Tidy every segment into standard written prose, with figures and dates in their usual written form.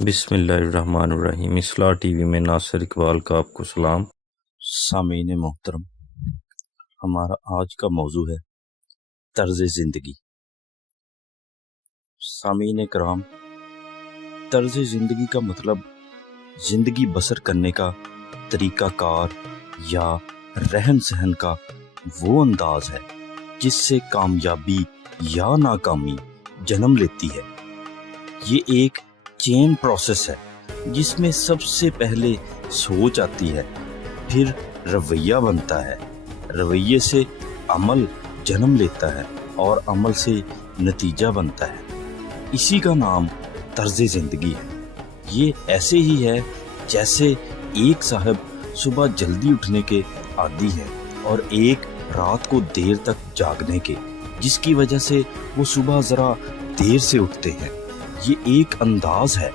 بسم اللہ الرحمن الرحیم۔ اصلاح ٹی وی میں ناصر اقبال کا آپ کو سلام۔ سامعین محترم، ہمارا آج کا موضوع ہے طرز زندگی۔ سامعین کرام، طرز زندگی کا مطلب زندگی بسر کرنے کا طریقہ کار یا رہن سہن کا وہ انداز ہے جس سے کامیابی یا ناکامی جنم لیتی ہے۔ یہ ایک چین پروسیس ہے جس میں سب سے پہلے سوچ آتی ہے، پھر رویہ بنتا ہے، رویے سے عمل جنم لیتا ہے اور عمل سے نتیجہ بنتا ہے۔ اسی کا نام طرز زندگی ہے۔ یہ ایسے ہی ہے جیسے ایک صاحب صبح جلدی اٹھنے کے عادی ہے اور ایک رات کو دیر تک جاگنے کے، جس کی وجہ سے وہ صبح ذرا دیر سے اٹھتے ہیں۔ یہ ایک انداز ہے۔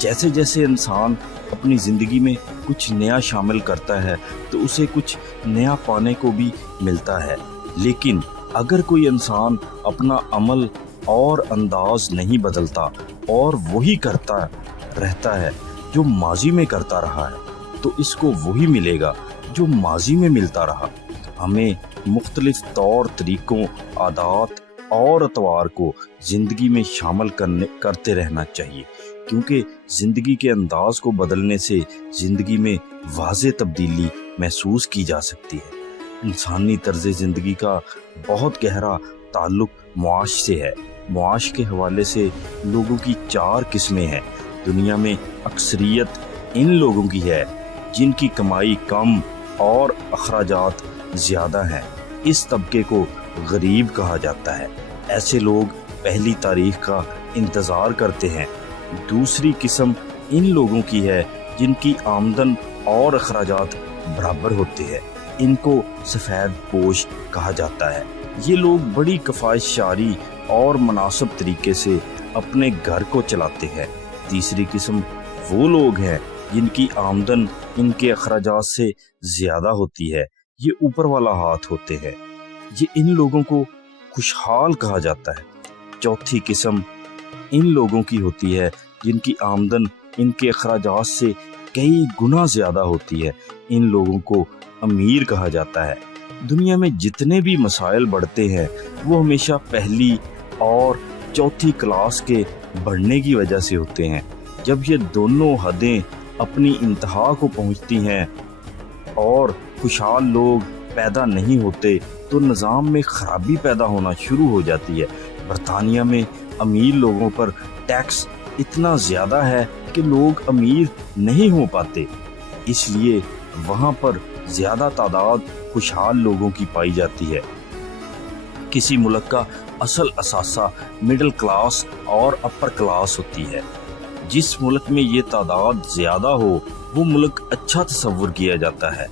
جیسے جیسے انسان اپنی زندگی میں کچھ نیا شامل کرتا ہے تو اسے کچھ نیا پانے کو بھی ملتا ہے، لیکن اگر کوئی انسان اپنا عمل اور انداز نہیں بدلتا اور وہی کرتا رہتا ہے جو ماضی میں کرتا رہا ہے تو اس کو وہی ملے گا جو ماضی میں ملتا رہا۔ ہمیں مختلف طور طریقوں، عادات اور اطوار کو زندگی میں شامل کرتے رہنا چاہیے، کیونکہ زندگی کے انداز کو بدلنے سے زندگی میں واضح تبدیلی محسوس کی جا سکتی ہے۔ انسانی طرز زندگی کا بہت گہرا تعلق معاش سے ہے۔ معاش کے حوالے سے لوگوں کی 4 قسمیں ہیں۔ دنیا میں اکثریت ان لوگوں کی ہے جن کی کمائی کم اور اخراجات زیادہ ہیں۔ اس طبقے کو غریب کہا جاتا ہے۔ ایسے لوگ پہلی تاریخ کا انتظار کرتے ہیں۔ دوسری قسم ان لوگوں کی ہے جن کی آمدن اور اخراجات برابر ہوتے ہیں۔ ان کو سفید پوش کہا جاتا ہے۔ یہ لوگ بڑی کفایت شعاری اور مناسب طریقے سے اپنے گھر کو چلاتے ہیں۔ تیسری قسم وہ لوگ ہیں جن کی آمدن ان کے اخراجات سے زیادہ ہوتی ہے۔ یہ اوپر والا ہاتھ ہوتے ہیں۔ یہ ان لوگوں کو خوشحال کہا جاتا ہے۔ چوتھی قسم ان لوگوں کی ہوتی ہے جن کی آمدن ان کے اخراجات سے کئی گنا زیادہ ہوتی ہے۔ ان لوگوں کو امیر کہا جاتا ہے۔ دنیا میں جتنے بھی مسائل بڑھتے ہیں وہ ہمیشہ پہلی اور چوتھی کلاس کے بڑھنے کی وجہ سے ہوتے ہیں۔ جب یہ دونوں حدیں اپنی انتہا کو پہنچتی ہیں اور خوشحال لوگ پیدا نہیں ہوتے تو نظام میں خرابی پیدا ہونا شروع ہو جاتی ہے۔ برطانیہ میں امیر لوگوں پر ٹیکس اتنا زیادہ ہے کہ لوگ امیر نہیں ہو پاتے، اس لیے وہاں پر زیادہ تعداد خوشحال لوگوں کی پائی جاتی ہے۔ کسی ملک کا اصل اثاثہ مڈل کلاس اور اپر کلاس ہوتی ہے۔ جس ملک میں یہ تعداد زیادہ ہو وہ ملک اچھا تصور کیا جاتا ہے۔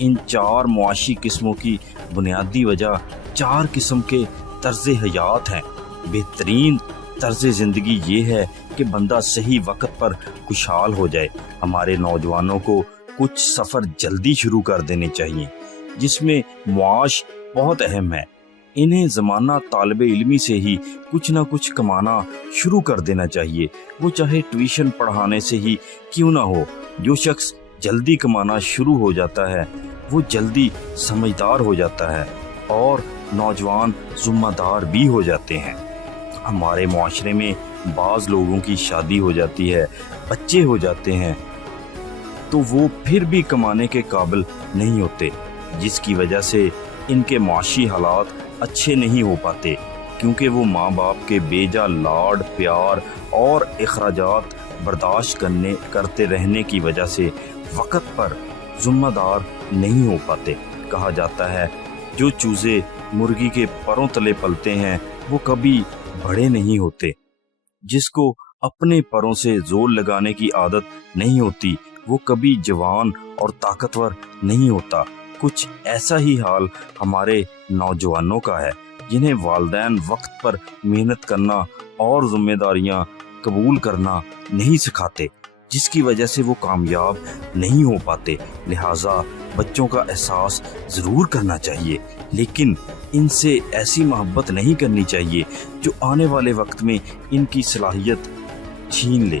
ان 4 معاشی قسموں کی بنیادی وجہ 4 قسم کے طرز حیات ہیں۔ بہترین طرز زندگی یہ ہے کہ بندہ صحیح وقت پر خوشحال ہو جائے۔ ہمارے نوجوانوں کو کچھ سفر جلدی شروع کر دینے چاہیے جس میں معاش بہت اہم ہے۔ انہیں زمانہ طالب علمی سے ہی کچھ نہ کچھ کمانا شروع کر دینا چاہیے، وہ چاہے ٹیوشن پڑھانے سے ہی کیوں نہ ہو۔ جو شخص جلدی کمانا شروع ہو جاتا ہے وہ جلدی سمجھدار ہو جاتا ہے اور نوجوان ذمہ دار بھی ہو جاتے ہیں۔ ہمارے معاشرے میں بعض لوگوں کی شادی ہو جاتی ہے، بچے ہو جاتے ہیں تو وہ پھر بھی کمانے کے قابل نہیں ہوتے، جس کی وجہ سے ان کے معاشی حالات اچھے نہیں ہو پاتے، کیونکہ وہ ماں باپ کے بیجا لاڈ پیار اور اخراجات برداشت کرتے رہنے کی وجہ سے وقت پر ذمہ دار نہیں ہو پاتے۔ کہا جاتا ہے جو چوزے مرغی کے پروں تلے پلتے ہیں وہ کبھی بڑے نہیں ہوتے۔ جس کو اپنے پروں سے زور لگانے کی عادت نہیں ہوتی وہ کبھی جوان اور طاقتور نہیں ہوتا۔ کچھ ایسا ہی حال ہمارے نوجوانوں کا ہے جنہیں والدین وقت پر محنت کرنا اور ذمہ داریاں قبول کرنا نہیں سکھاتے، جس کی وجہ سے وہ کامیاب نہیں ہو پاتے۔ لہٰذا بچوں کا احساس ضرور کرنا چاہیے، لیکن ان سے ایسی محبت نہیں کرنی چاہیے جو آنے والے وقت میں ان کی صلاحیت چھین لے۔